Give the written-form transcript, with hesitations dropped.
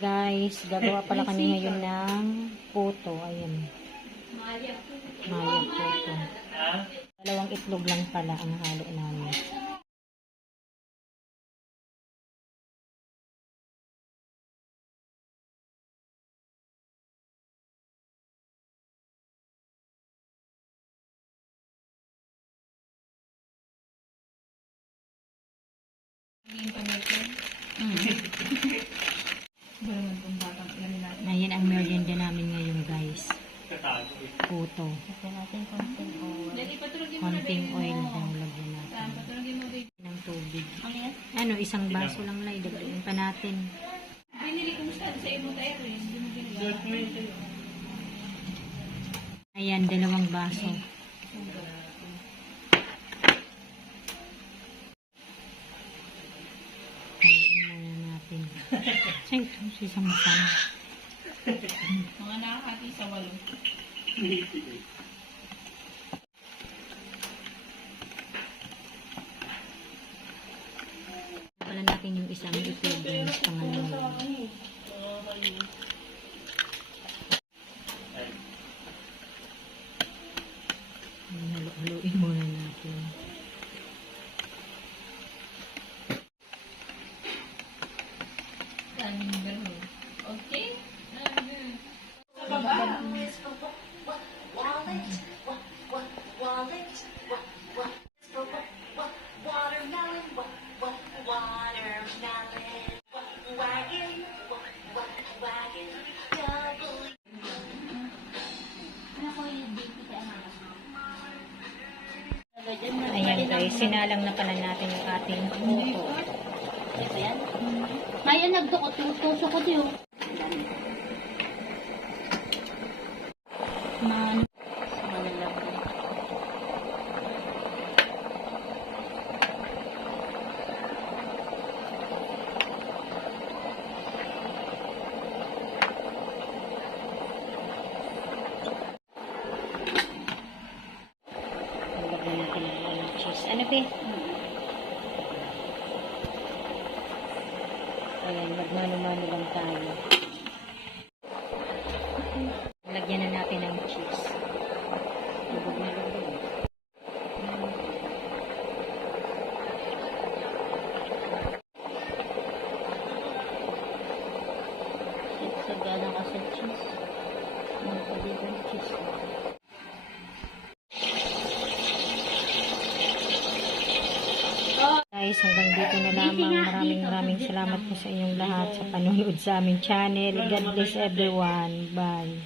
Guys, gagawa pala kami ngayon ng puto. Ayan. Mayang puto. Dalawang itlog lang pala ang halo namin. Ayan ang merienda namin ngayon, guys. Puto. Konting oil daw lagyan natin. Ng tubig. Ano, isang baso lang lang. Dagdagan pa natin. Ayan, 2 baso. Si Samsang. Mga nakakati sa 8. Pala natin yung isang itlog yung pangalawa. Halo-haloin muna natin. Okay? Ayan guys, sinalang na pala natin yung ating puto. Maya nagdukot yung tuso ko diyo. Ano pe? Ayan, magmano-mano lang tayo. Lagyan na natin ng cheese. Lubog na lubog. Sagana ka sa cheese. Magpagiging cheese. Guys, hanggang dito na lamang. Maraming salamat po sa inyong lahat sa panonood sa aming channel. God bless everyone. Bye.